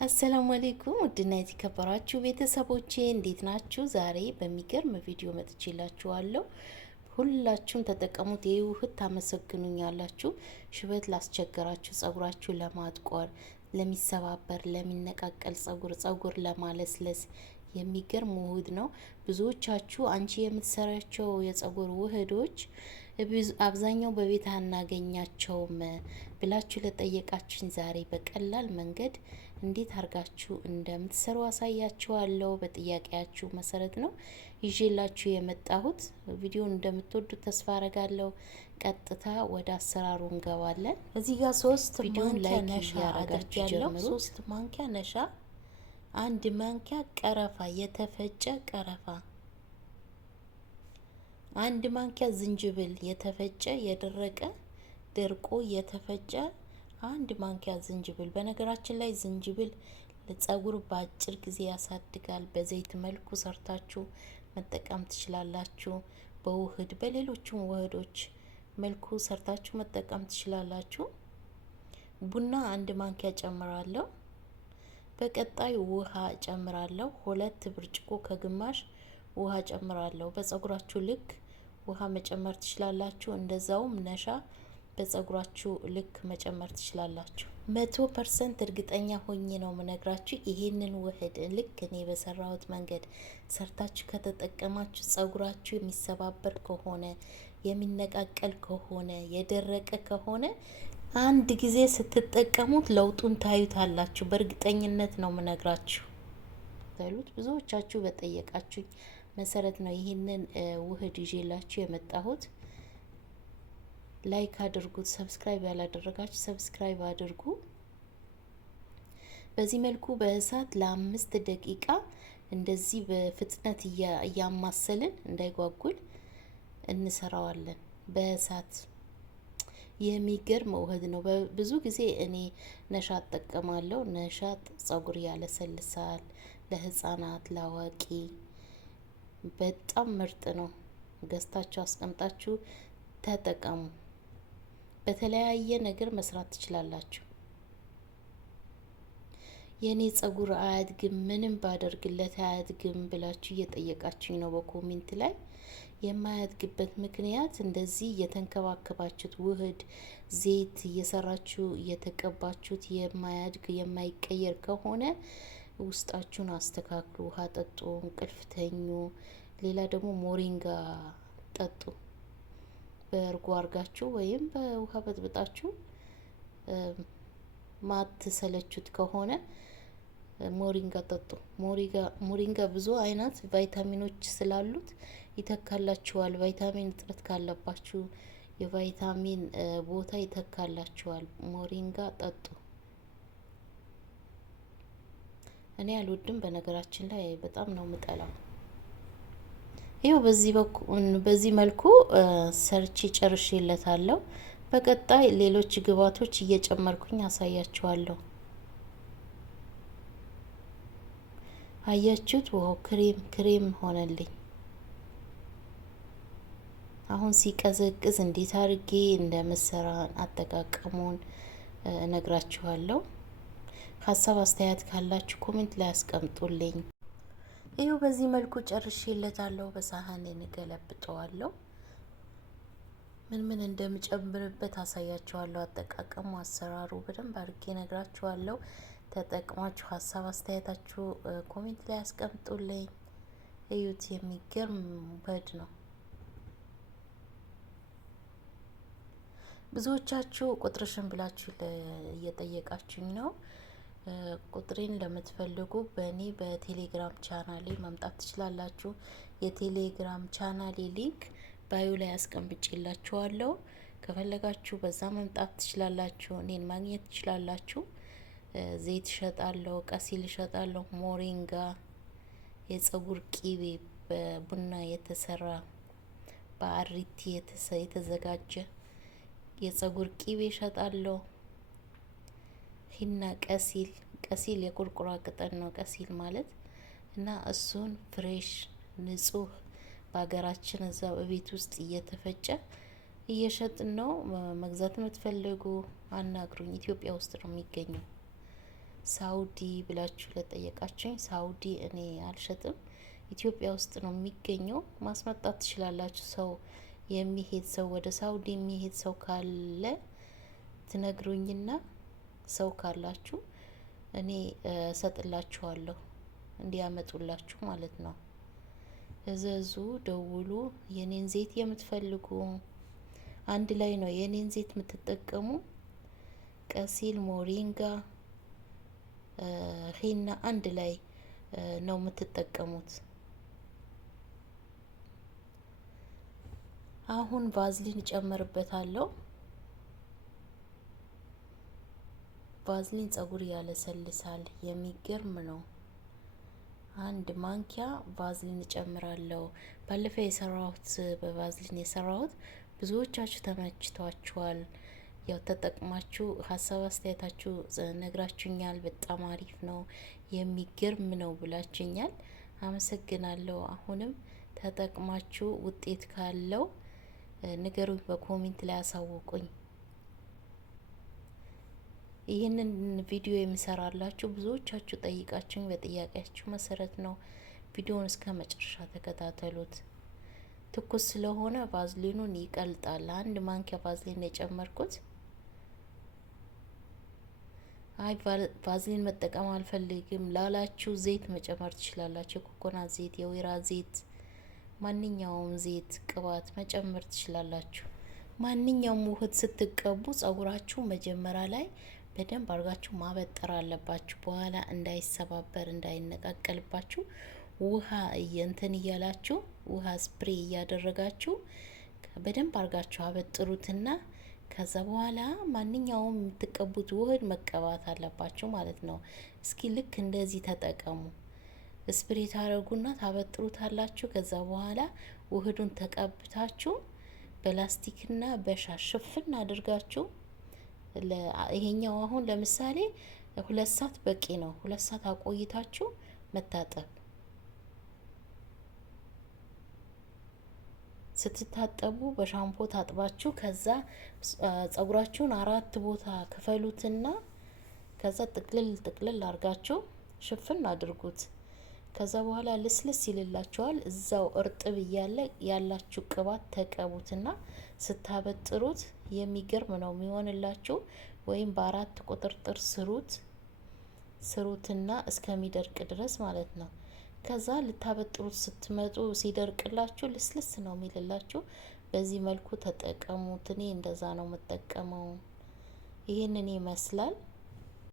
አሰላሙ አሌይኩም ውድና የተከበራችሁ ቤተሰቦቼ እንዴት ናችሁ? ዛሬ በሚገርም ቪዲዮ መጥቼላችኋለሁ። ሁላችሁም ተጠቀሙት። ይህ ውህድ ታመሰግኑኛላችሁ። ሽበት ላስቸገራችሁ፣ ጸጉራችሁ ለማጥቆር፣ ለሚሰባበር፣ ለሚነቃቀል ጸጉር ለማለስለስ የሚገርም ውህድ ነው። ብዙዎቻችሁ አንቺ የምትሰራቸው የጸጉር ውህዶች አብዛኛው በቤት አናገኛቸውም ብላችሁ ለጠየቃችሁኝ ዛሬ በቀላል መንገድ እንዴት አርጋችሁ እንደምትሰሩ አሳያችኋለሁ። በጥያቄያችሁ መሰረት ነው ይዤላችሁ የመጣሁት። ቪዲዮን እንደምትወዱት ተስፋ አረጋለሁ። ቀጥታ ወደ አሰራሩ እንገባለን። እዚህ ጋር 3 ማንኪያ ነሻ አድርጋለሁ። 3 ማንኪያ ነሻ፣ 1 ማንኪያ ቀረፋ፣ የተፈጨ ቀረፋ፣ 1 ማንኪያ ዝንጅብል፣ የተፈጨ የደረቀ ደርቆ የተፈጨ 1 ማንኪያ ዝንጅብል። በነገራችን ላይ ዝንጅብል ለጸጉር በአጭር ጊዜ ያሳድጋል። በዘይት መልኩ ሰርታችሁ መጠቀም ትችላላችሁ። በውህድ በሌሎችም ውህዶች መልኩ ሰርታችሁ መጠቀም ትችላላችሁ። ቡና 1 ማንኪያ ጨምራለሁ። በቀጣይ ውሃ ጨምራለሁ። 2 ብርጭቆ ከግማሽ ውሃ ጨምራለሁ። በጸጉራችሁ ልክ ውሃ መጨመር ትችላላችሁ። እንደዛውም ነሻ በጸጉራችሁ ልክ መጨመር ትችላላችሁ። 100% እርግጠኛ ሆኜ ነው ምነግራችሁ። ይሄንን ውህድ ልክ እኔ በሰራሁት መንገድ ሰርታችሁ ከተጠቀማችሁ ጸጉራችሁ የሚሰባበር ከሆነ፣ የሚነቃቀል ከሆነ፣ የደረቀ ከሆነ አንድ ጊዜ ስትጠቀሙት ለውጡን ታዩታላችሁ። በእርግጠኝነት ነው ምነግራችሁ። ታሉት ብዙዎቻችሁ በጠየቃችሁ መሰረት ነው ይሄንን ውህድ ይዤላችሁ የመጣሁት። ላይክ አድርጉት። ሰብስክራይብ ያላደረጋችሁ ሰብስክራይብ አድርጉ። በዚህ መልኩ በእሳት ለ5 ደቂቃ እንደዚህ በፍጥነት እያማሰልን እንዳይጓጉል እንሰራዋለን። በእሳት የሚገርም ውህድ ነው። ብዙ ጊዜ እኔ ነሻት እጠቀማለሁ። ነሻት ጸጉር ያለሰልሳል። ለህፃናት፣ ለአዋቂ በጣም ምርጥ ነው። ገዝታችሁ አስቀምጣችሁ ተጠቀሙ። በተለያየ ነገር መስራት ትችላላችሁ። የኔ ጸጉር አያድግም፣ ምንም ባደርግለት አያድግም ብላችሁ እየጠየቃችሁኝ ነው በኮሜንት ላይ። የማያድግበት ምክንያት እንደዚህ እየተንከባከባችሁት ውህድ ዘይት እየሰራችሁ እየተቀባችሁት የማያድግ የማይቀየር ከሆነ ውስጣችሁን አስተካክሉ። ውሃ ጠጡ፣ እንቅልፍ ተኙ። ሌላ ደግሞ ሞሪንጋ ጠጡ። በእርጎ አርጋችሁ ወይም በውሃ በጥብጣችሁ ማትሰለቹት ከሆነ ሞሪንጋ ጠጡ። ሞሪንጋ ብዙ አይነት ቫይታሚኖች ስላሉት ይተካላችኋል። ቫይታሚን እጥረት ካለባችሁ የቫይታሚን ቦታ ይተካላችኋል። ሞሪንጋ ጠጡ። እኔ አልወድም፣ በነገራችን ላይ በጣም ነው ምጠላው። ይኸው በዚህ መልኩ ሰርቼ ጨርሼለታለሁ። በቀጣይ ሌሎች ግብአቶች እየጨመርኩኝ አሳያችኋለሁ። አያችሁት? ዋው ክሬም ሆነልኝ። አሁን ሲቀዘቅዝ እንዴት አድርጌ እንደምሰራ አጠቃቀሙን እነግራችኋለሁ። ሀሳብ አስተያየት ካላችሁ ኮሜንት ላይ አስቀምጡልኝ። ይኸው በዚህ መልኩ ጨርሼለታለሁ። በሳህን እንገለብጠዋለሁ። ምን እንደምጨምርበት አሳያችኋለሁ። አጠቃቀሙ፣ አሰራሩ በደንብ አድርጌ ነግራችኋለሁ። ተጠቅማችሁ ሀሳብ አስተያየታችሁ ኮሜንት ላይ አስቀምጡልኝ። እዩት፣ የሚገርም ውህድ ነው። ብዙዎቻችሁ ቁጥርሽን ብላችሁ እየጠየቃችሁኝ ነው። ቁጥሬን ለምትፈልጉ በእኔ በቴሌግራም ቻናሌ መምጣት ትችላላችሁ። የቴሌግራም ቻናሌ ሊንክ ባዩ ላይ አስቀምጬላችኋለሁ። ከፈለጋችሁ በዛ መምጣት ትችላላችሁ። እኔን ማግኘት ትችላላችሁ። ዘይት እሸጣለሁ፣ ቀሲል እሸጣለሁ፣ ሞሪንጋ፣ የጸጉር ቂቤ በቡና የተሰራ በአሪቲ የተዘጋጀ የጸጉር ቂቤ እሸጣለሁ። ሂና፣ ቀሲል የቁርቁራ ቅጠል ነው ቀሲል ማለት እና እሱን ፍሬሽ ንጹህ በሀገራችን እዛው በቤት ውስጥ እየተፈጨ እየሸጥን ነው። መግዛት የምትፈልጉ አናግሩኝ። ኢትዮጵያ ውስጥ ነው የሚገኘው። ሳውዲ ብላችሁ ለጠየቃችሁኝ ሳውዲ እኔ አልሸጥም። ኢትዮጵያ ውስጥ ነው የሚገኘው። ማስመጣት ትችላላችሁ። ሰው የሚሄድ ሰው ወደ ሳውዲ የሚሄድ ሰው ካለ ትነግሩኝና ሰው ካላችሁ እኔ እሰጥላችኋለሁ እንዲያመጡላችሁ ማለት ነው። እዘዙ፣ ደውሉ። የኔን ዘይት የምትፈልጉ አንድ ላይ ነው የኔን ዘይት የምትጠቀሙ። ቀሲል፣ ሞሪንጋ፣ ሂና አንድ ላይ ነው የምትጠቀሙት። አሁን ቫዝሊን እጨምርበታለሁ። ቫዝሊን ጸጉር ያለሰልሳል፣ የሚገርም ነው። አንድ ማንኪያ ቫዝሊን እጨምራለሁ። ባለፈው የሰራሁት በቫዝሊን የሰራሁት ብዙዎቻችሁ ተመችቷችኋል። ያው ተጠቅማችሁ ሀሳብ አስተያየታችሁ ነግራችሁኛል። በጣም አሪፍ ነው፣ የሚገርም ነው ብላችሁኛል። አመሰግናለሁ። አሁንም ተጠቅማችሁ ውጤት ካለው ንገሩኝ፣ በኮሜንት ላይ አሳውቁኝ። ይህንን ቪዲዮ የምሰራላችሁ ብዙዎቻችሁ ጠይቃችሁኝ በጥያቄያችሁ መሰረት ነው። ቪዲዮውን እስከ መጨረሻ ተከታተሉት። ትኩስ ስለሆነ ቫዝሊኑን ይቀልጣል። አንድ ማንኪያ ቫዝሊን የጨመርኩት። አይ ቫዝሊን መጠቀም አልፈልግም ላላችሁ ዘይት መጨመር ትችላላችሁ። የኮኮናት ዘይት፣ የወይራ ዘይት፣ ማንኛውም ዘይት ቅባት መጨመር ትችላላችሁ። ማንኛውም ውህድ ስትቀቡ ጸጉራችሁ መጀመሪያ ላይ በደንብ አድርጋችሁ ማበጠር አለባችሁ። በኋላ እንዳይሰባበር እንዳይነቃቀልባችሁ ውሃ እንትን እያላችሁ ውሃ ስፕሬ እያደረጋችሁ በደንብ አድርጋችሁ አበጥሩትና ከዛ በኋላ ማንኛውም የምትቀቡት ውህድ መቀባት አለባችሁ ማለት ነው። እስኪ ልክ እንደዚህ ተጠቀሙ። ስፕሬ ታረጉና ታበጥሩታላችሁ። ከዛ በኋላ ውህዱን ተቀብታችሁ በላስቲክና በሻሽ ሽፍን አድርጋችሁ ይሄኛው አሁን ለምሳሌ 2 ሰዓት በቂ ነው። 2 ሰዓት አቆይታችሁ መታጠብ። ስትታጠቡ በሻምፖ ታጥባችሁ ከዛ ጸጉራችሁን 4 ቦታ ክፈሉትና ከዛ ጥቅልል አርጋችሁ ሽፍን አድርጉት። ከዛ በኋላ ልስልስ ይልላችኋል። እዛው እርጥብ እያለ ያላችሁ ቅባት ተቀቡትና ስታበጥሩት የሚገርም ነው የሚሆንላችሁ። ወይም በ4 ቁጥርጥር ስሩትና እስከሚደርቅ ድረስ ማለት ነው። ከዛ ልታበጥሩት ስትመጡ ሲደርቅላችሁ ልስልስ ነው የሚልላችሁ። በዚህ መልኩ ተጠቀሙት። እኔ እንደዛ ነው የምጠቀመው። ይሄንን ይመስላል።